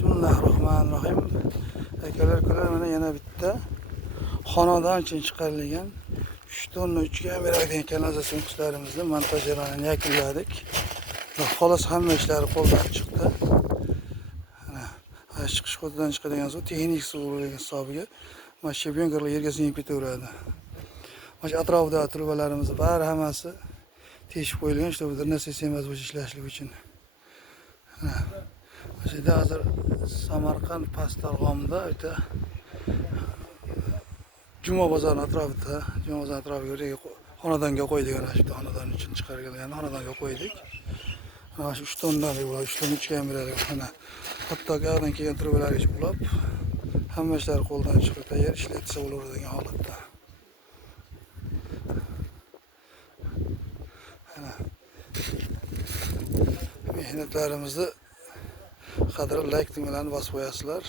Bismillahirrohmanirrohim. Akalar, mana yana bitta xonadon uchun chiqarilgan 3 tonna 3 ga beradigan kanalizasiya qushlarimizni montaj jarayonini yakunladik. Xolos hamma ishlari qo'ldan chiqdi. Mana chiqish ko'tidan chiqadigan suv texnik suv hisobiga mana shu bengerlar yerga singib ketaveradi. Mana atrofida trubalarimiz bari hammasi teshib qo'yilgan, shu yerda narsa emas bo'lish ishlashlik uchun. Bizda hozir Samarqand Pastarg'omda o'ta Juma bozori atrofiga xonadonga qo'ydik, ana shu xonadon uchun chiqarilgan xonadonga qo'ydik. Mana shu 3 tonnalik bo'ladi, 3 tonna 3 ga beradi. Mana hatto gardan kelgan trubalarga ulab hamma ishlar qo'ldan chiqib tayyor ishlatsa bo'laveradigan holatda. Mehnatlarimizni qadri like bilan bosib qo'yasizlar.